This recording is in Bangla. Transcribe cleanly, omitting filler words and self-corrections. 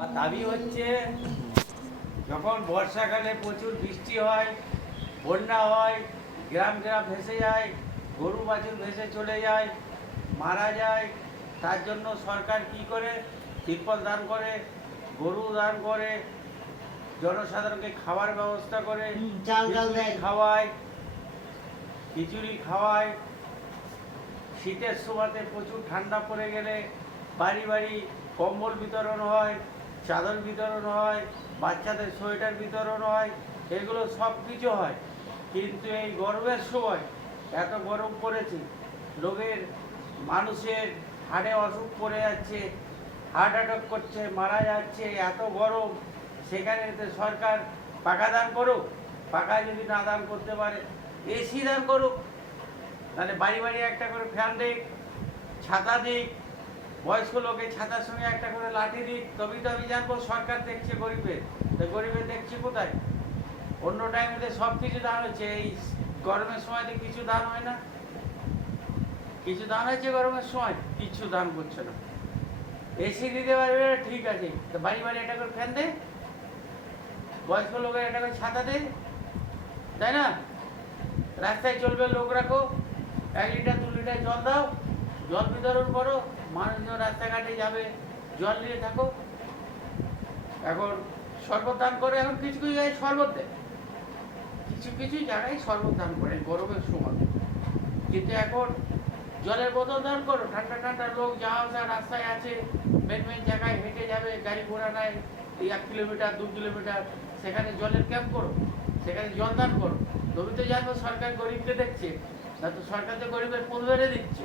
আমার দাবি হচ্ছে যখন বর্ষাকালে প্রচুর বৃষ্টি হয়, বন্যা হয়, গ্রাম গ্রাম ভেসে যায়, গরু বাছুর ভেসে চলে যায়, মারা যায়, তার জন্য সরকার কি করে তিরপল দান করে, গরু দান করে, জনসাধারণকে খাবার ব্যবস্থা করে, চাল ডাল দেয়। খিচুড়ি খাওয়ায়। শীতের সময়তে প্রচুর ঠান্ডা পড়ে গেলে বাড়ি বাড়ি কম্বল বিতরণ হয়, চাদর বিতরণ হয়, বাচ্চাদের সোয়েটার বিতরণ হয়, এগুলো সব কিছু হয়। কিন্তু এই গরমের সময় এত গরম পড়েছে, মানুষের হাড়ে অসুখ পড়ে যাচ্ছে, হার্ট অ্যাটাক করছে, মারা যাচ্ছে, এত গরম। সেখানে তো সরকার পাকা দান করুক, পাকা যদি না দান করতে পারে এসি দান করুক, তাহলে বাড়ি বাড়ি একটা করে ফ্যান দিক, ছাতা দিক, বয়স্ক লোকের ছাতার সঙ্গে একটা করে লাঠি দিক, তবেই তো আমি জানবো সরকার দেখছে গরিবের। তো গরিবের দেখছে কোথায়? অন্য টাইমেতে সব কিছু দান হচ্ছে, এই গরমের সময়তে কিছু দান হয় না? কিছু দান হয়েছে গরমের সময়? কিছু দান করছে না। এসি দিতে পারবে না, ঠিক আছে, তো বাড়ি বাড়ি একটা করে ফ্যান দে, বয়স্ক লোকের একটা করে ছাতা দে, তাই না? রাস্তায় চলবে লোক রাখো, 1 লিটার 2 লিটার জল দাও, জল বিতরণ করো, মানুষজন রাস্তাঘাটে যাবে, জল নিয়ে থাকো। এখন শরবত দান করে, এখন কিছু কিছু জায়গায় শরবত দেয়, কিছু কিছু জায়গায় শরবত দান করে গরমের সময়। কিন্তু এখন জলের বোতল দান করো, ঠান্ডা ঠান্ডা লোক যাওয়া আসা রাস্তায় আছে, মেন মেন জায়গায় হেঁটে যাবে, গাড়ি ঘোড়া নাই, 1 কিলোমিটার 2 কিলোমিটার, সেখানে জলের ক্যাম্প করো, সেখানে জল দান করো। তবে তো জানবো সরকার গরিবকে দেখছে, না তো সরকার তো গরিবের পুল বেড়ে দিচ্ছে।